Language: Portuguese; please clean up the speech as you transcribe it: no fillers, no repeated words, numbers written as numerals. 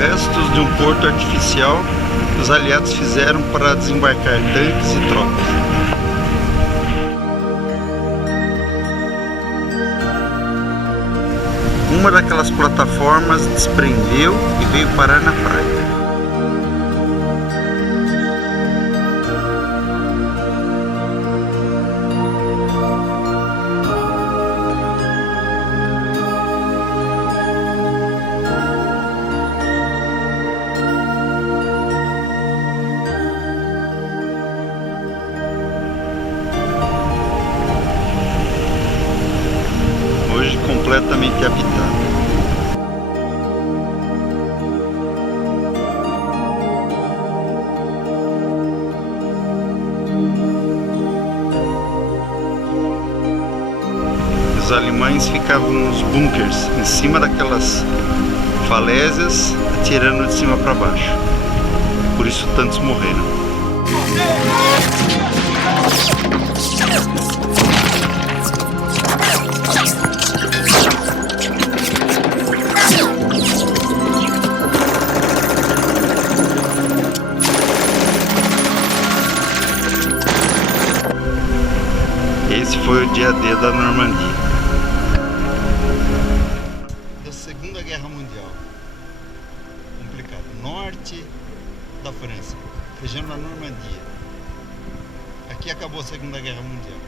Restos de um porto artificial que os aliados fizeram para desembarcar tanques e tropas. Uma daquelas plataformas desprendeu e veio parar na praia. Hoje completamente habitada. Os alemães ficavam nos bunkers, em cima daquelas falésias, atirando de cima para baixo. Por isso tantos morreram. Esse foi o dia D da Normandia. Da Segunda Guerra Mundial. Complicado. Norte da França, região da Normandia. Aqui acabou a Segunda Guerra Mundial.